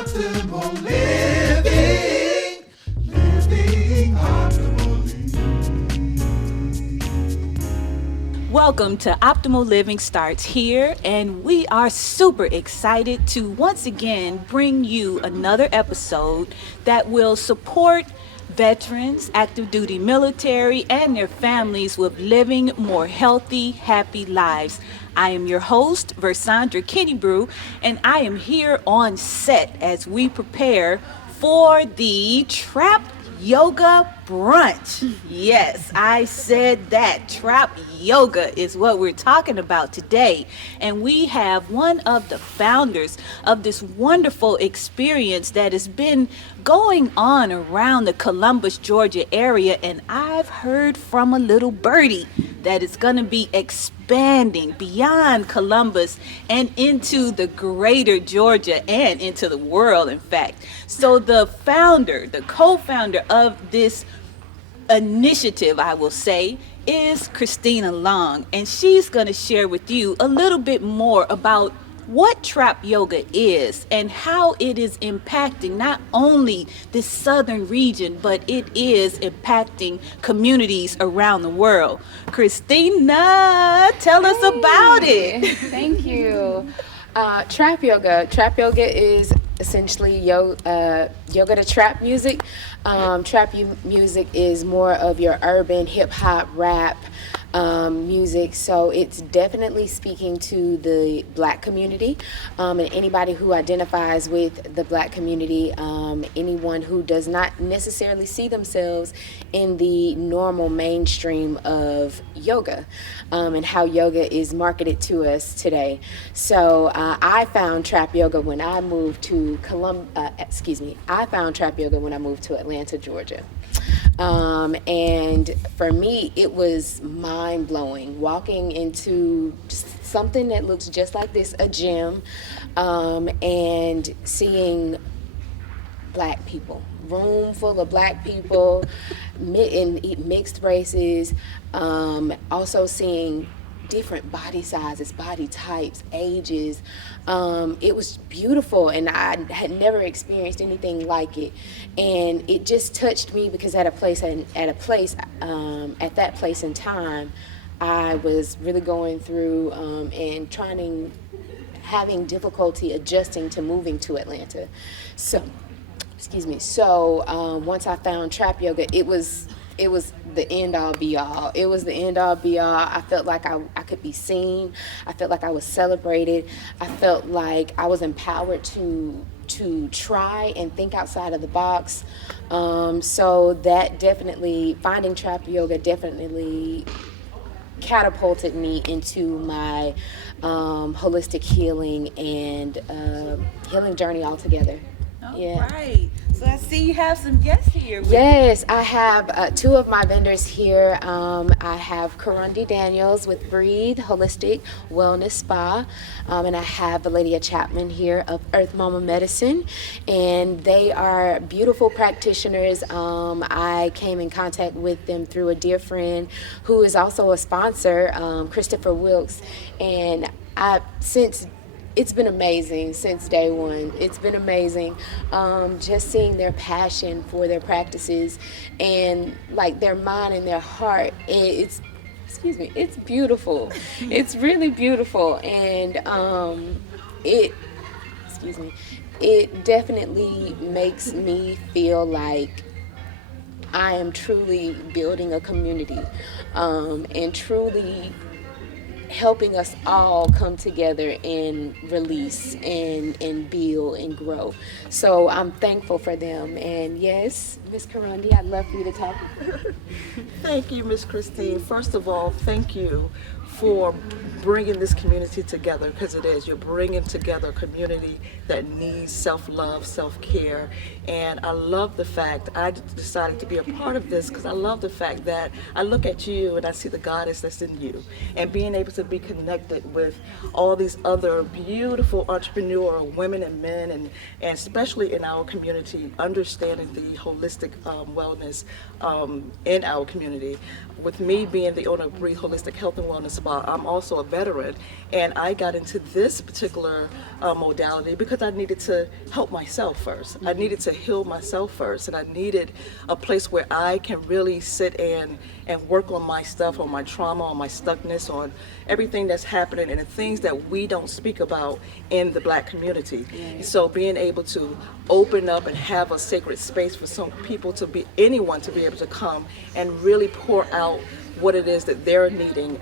optimal living, living optimally. Welcome to Optimal Living Starts Here, and we are super excited to once again bring you another episode that will support veterans, active duty military, and their families with living more healthy, happy lives. I am your host, Versandra Kennybrew, and I am here on set as we prepare for the Trap Yoga Brunch. Yes, I said that. Trap yoga is what we're talking about today. And we have one of the founders of this wonderful experience that has been going on around the Columbus, Georgia area. And I've heard from a little birdie that it's going to be expanding beyond Columbus and into the greater Georgia and into the world, in fact. So the founder, the co-founder of this initiative, I will say, is Christina Long, and she's going to share with you a little bit more about what trap yoga is and how it is impacting not only this southern region, but it is impacting communities around the world. Christina, tell us about it. Thank you. Trap yoga. Trap yoga is essentially yoga to trap music. Music is more of your urban hip hop rap music, so it's definitely speaking to the Black community, and anybody who identifies with the Black community, anyone who does not necessarily see themselves in the normal mainstream of yoga, and how yoga is marketed to us today. So I found trap yoga when I moved to I found trap yoga when I moved to Atlanta, Georgia. And for me, it was mind-blowing walking into something that looks just like this, a gym, and seeing Black people, room full of Black people in mixed races, also seeing different body sizes, body types, ages. It was beautiful, and I had never experienced anything like it, and it just touched me because at that place in time, I was really going through and having difficulty adjusting to moving to Atlanta. So once I found trap yoga, it was the end all be all. It was the end all be all. I felt like I could be seen. I felt like I was celebrated. I felt like I was empowered to try and think outside of the box. So that definitely, finding trap yoga definitely catapulted me into my holistic healing and healing journey altogether. All right. So I see you have some guests here. Yes, I have two of my vendors here. I have Karundi Daniels with Breathe Holistic Wellness Spa, and I have Valedia Chapman here of Earth Mama Medicine, and they are beautiful practitioners. I came in contact with them through a dear friend who is also a sponsor, Christopher Wilkes, and it's been amazing since day one. It's been amazing just seeing their passion for their practices and like their mind and their heart. It's beautiful. It's really beautiful, and it definitely makes me feel like I am truly building a community, and truly helping us all come together and release and build and grow. So I'm thankful for them. And yes, Miss Karundi, I'd love for you to talk. Thank you, Miss Christine. First of all, thank you for bringing this community together, because it is. You're bringing together a community that needs self-love, self-care, and I love the fact I decided to be a part of this because I love the fact that I look at you and I see the goddess that's in you, and being able to be connected with all these other beautiful entrepreneurial women and men, and especially in our community, understanding the holistic wellness in our community. With me being the owner of Breathe Holistic Health and Wellness Spa, I'm also a veteran, and I got into this particular modality because I needed to help myself first. I needed to heal myself first, and I needed a place where I can really sit and work on my stuff, on my trauma, on my stuckness, on everything that's happening and the things that we don't speak about in the Black community. So being able to open up and have a sacred space for some people to be, anyone to be able to come and really pour out what it is that they're needing,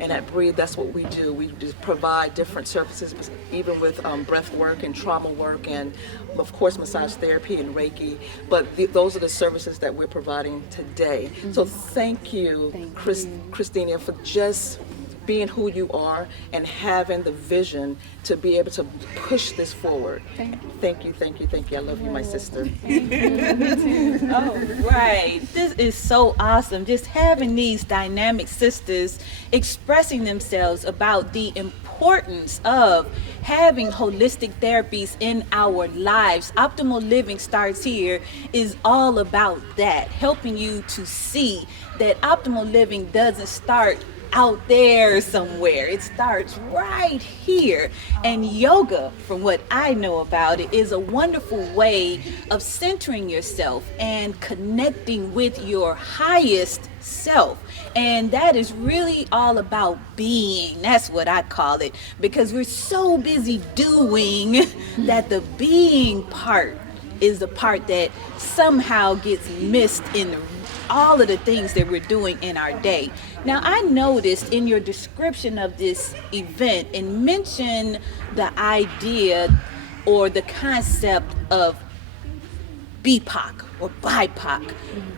and at Breathe, that's what we do. We just provide different services, even with breath work and trauma work, and of course massage therapy and Reiki. But those are the services that we're providing today. So thank you, Christina, for just being who you are and having the vision to be able to push this forward. Thank you. I love you, my sister. Oh, right. This is so awesome. Just having these dynamic sisters expressing themselves about the importance of having holistic therapies in our lives. Optimal Living Starts Here is all about that, helping you to see that optimal living doesn't start out there somewhere. It starts right here. And yoga, from what I know about it, is a wonderful way of centering yourself and connecting with your highest self. And that is really all about being. That's what I call it, because we're so busy doing that the being part is the part that somehow gets missed in all of the things that we're doing in our day. Now, I noticed in your description of this event and mention the idea or the concept of BIPOC or BIPOC,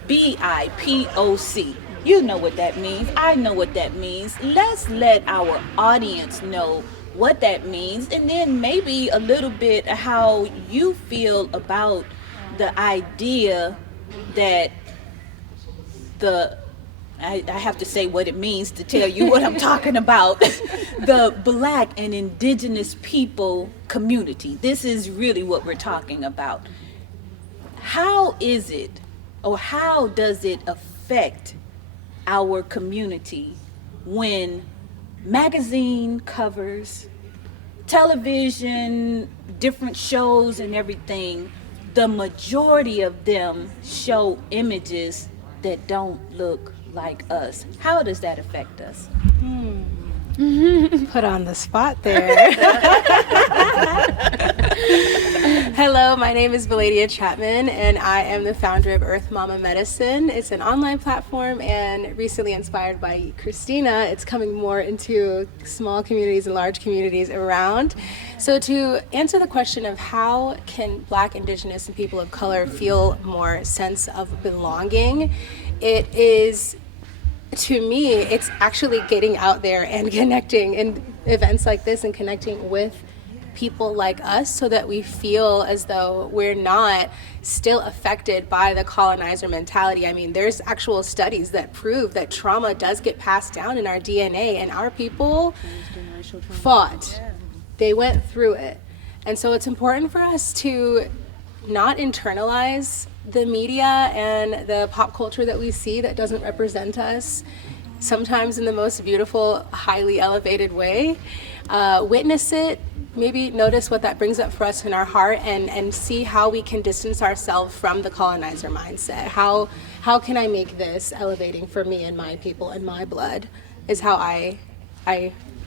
BIPOC. You know what that means. I know what that means. Let's let our audience know what that means, and then maybe a little bit how you feel about the idea that I have to say what it means to tell you what I'm talking about. The Black and Indigenous people community. This is really what we're talking about. How is it, or how does it affect our community when magazine covers, television, different shows and everything, the majority of them show images that don't look like us? How does that affect us? Put on the spot there. Hello, my name is Valadia Chapman, and I am the founder of Earth Mama Medicine. It's an online platform, and recently inspired by Christina, it's coming more into small communities and large communities around. So to answer the question of how can Black, Indigenous, and people of color feel more sense of belonging, it is, to me, it's actually getting out there and connecting in events like this and connecting with people like us so that we feel as though we're not still affected by the colonizer mentality. I mean, there's actual studies that prove that trauma does get passed down in our DNA, and our people fought. They went through it. And so it's important for us to not internalize the media and the pop culture that we see that doesn't represent us, sometimes in the most beautiful, highly elevated way. Witness it, maybe notice what that brings up for us in our heart, and see how we can distance ourselves from the colonizer mindset. How can I make this elevating for me and my people and my blood is how I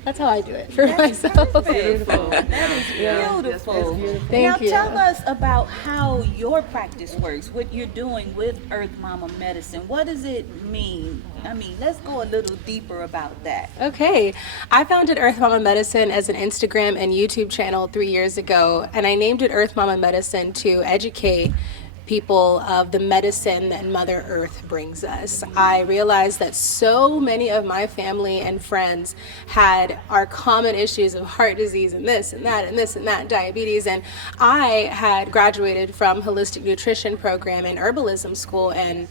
that's how I do it for myself. Beautiful. That is beautiful. Thank you. Now tell us about how your practice works, what you're doing with Earth Mama Medicine. What does it mean? I mean, let's go a little deeper about that. Okay. I founded Earth Mama Medicine as an Instagram and YouTube channel 3 years ago, and I named it Earth Mama Medicine to educate people of the medicine that Mother Earth brings us. I realized that so many of my family and friends had our common issues of heart disease and this and that and this and that, and diabetes, and I had graduated from holistic nutrition program and herbalism school and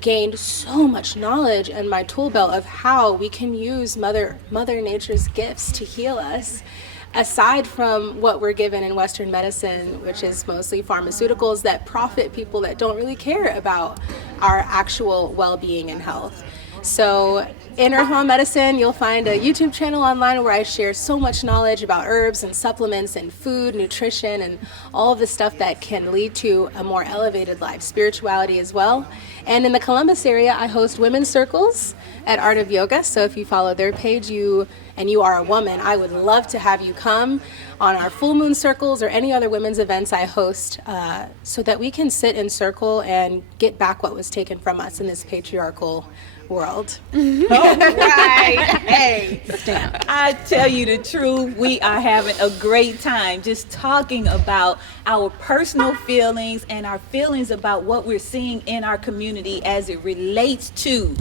gained so much knowledge in my tool belt of how we can use Mother Nature's gifts to heal us. Aside from what we're given in Western medicine, which is mostly pharmaceuticals that profit people that don't really care about our actual well-being and health. So In Earth Mom Medicine, you'll find a YouTube channel online where I share so much knowledge about herbs and supplements and food, nutrition, and all of the stuff that can lead to a more elevated life, spirituality as well. And in the Columbus area, I host women's circles at Art of Yoga. So if you follow their page, you are a woman, I would love to have you come on our full moon circles or any other women's events I host, so that we can sit in circle and get back what was taken from us in this patriarchal world. All right. Hey, I tell you the truth, we are having a great time just talking about our personal feelings and our feelings about what we're seeing in our community as it relates to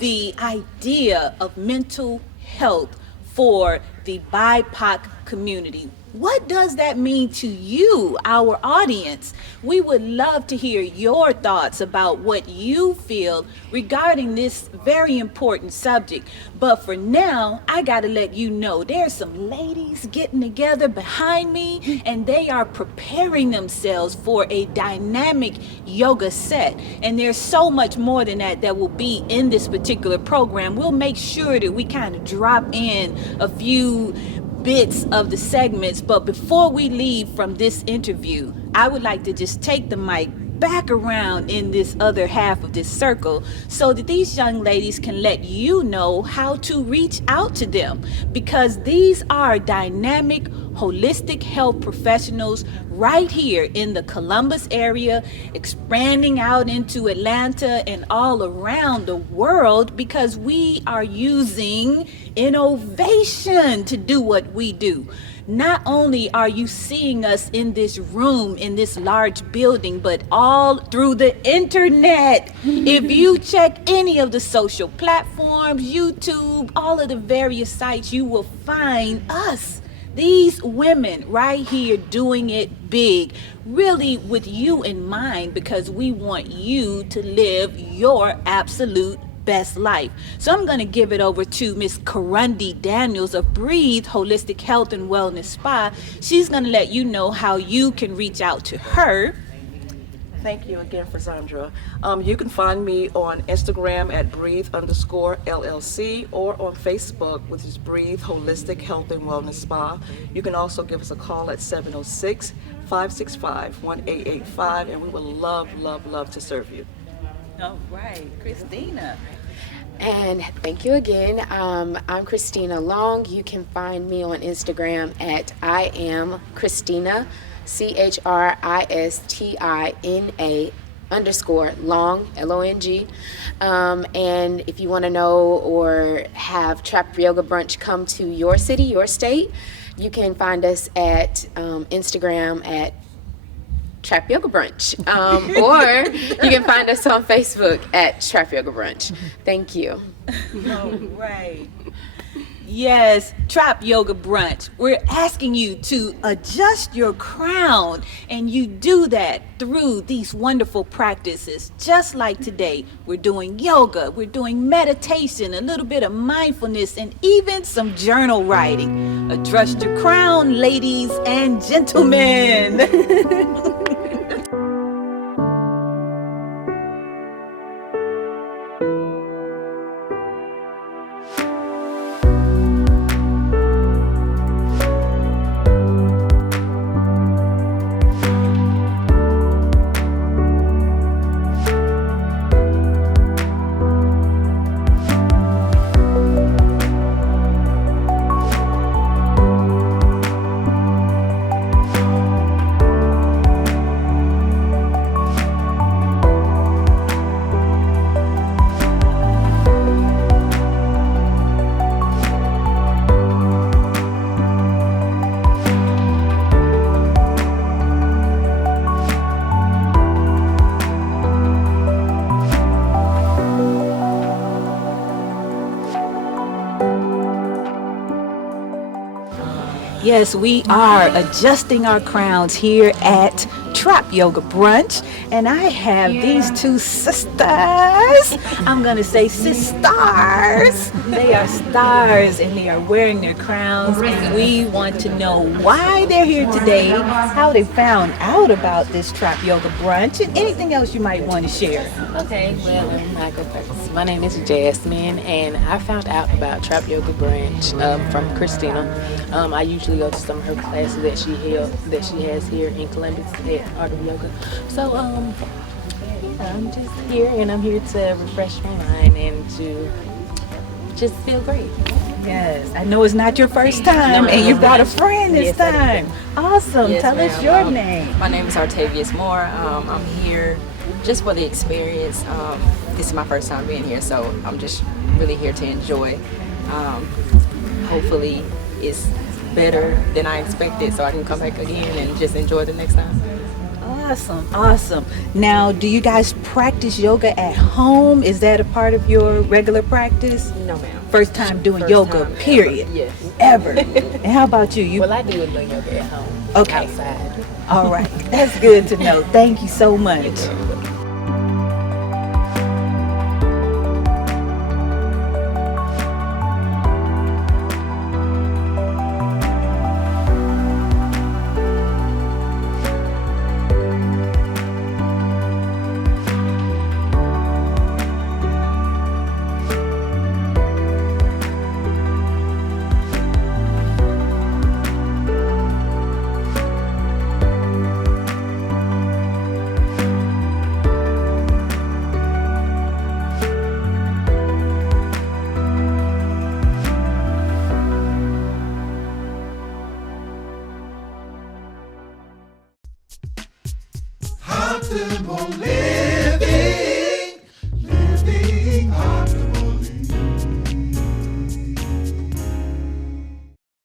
the idea of mental health for the BIPOC community. What does that mean to you, our audience? We would love to hear your thoughts about what you feel regarding this very important subject. But for now, I gotta let you know there's some ladies getting together behind me, and they are preparing themselves for a dynamic yoga set. And there's so much more than that will be in this particular program. We'll make sure that we kind of drop in a few bits of the segments, but before we leave from this interview, I would like to just take the mic back around in this other half of this circle so that these young ladies can let you know how to reach out to them, because these are dynamic holistic health professionals right here in the Columbus area, expanding out into Atlanta and all around the world, because we are using innovation to do what we do. Not only are you seeing us in this room, in this large building, but all through the internet. If you check any of the social platforms, YouTube, all of the various sites, you will find us. These women right here doing it big, really with you in mind, because we want you to live your absolute best life. So I'm going to give it over to Miss Karundi Daniels of Breathe Holistic Health and Wellness Spa. She's going to let you know how you can reach out to her. Thank you again for Zandra. You can find me on Instagram at breathe_LLC or on Facebook, which is Breathe Holistic Health and Wellness Spa. You can also give us a call at 706-565-1885, and we would love to serve you. All right, Christina. And thank you again. I'm Christina Long. You can find me on Instagram at I am Christina, CHRISTINA_Long, LONG. And if you want to know or have Trap Yoga Brunch come to your city, your state, you can find us at Instagram at Trap Yoga Brunch, or you can find us on Facebook at Trap Yoga Brunch. Thank you. All right. Yes, Trap Yoga Brunch. We're asking you to adjust your crown, and you do that through these wonderful practices. Just like today, we're doing yoga, we're doing meditation, a little bit of mindfulness, and even some journal writing. Adjust your crown, ladies and gentlemen. Yes, we are adjusting our crowns here at Trap Yoga Brunch, and I have these two sisters. I'm gonna say sisters. They are stars, and they are wearing their crowns, and we want to know why they're here today, how they found out about this Trap Yoga Brunch, and anything else you might want to share. Okay, well, I go first. My name is Jasmine, and I found out about Trap Yoga Brunch from Christina. I usually go to some of her classes that she has here in Columbus at Art of Yoga. So, I'm just here, and I'm here to refresh my mind and to just feel great. Yes, I know it's not your first time, and you brought a friend this Yes, I time. Awesome. Yes, Tell us ma'am. your name. My name is Artavius Moore. I'm here just for the experience. This is my first time being here, so I'm just really here to enjoy. Hopefully, it's better than I expected, so I can come back again and just enjoy the next time. Awesome, awesome. Now, do you guys practice yoga at home? Is that a part of your regular practice? No, ma'am. First time doing First yoga, time period. Ever. Yes. Ever. And how about you? Well, I do a little yoga at home. Okay. Outside. All right. That's good to know. Thank you so much. Optimal living.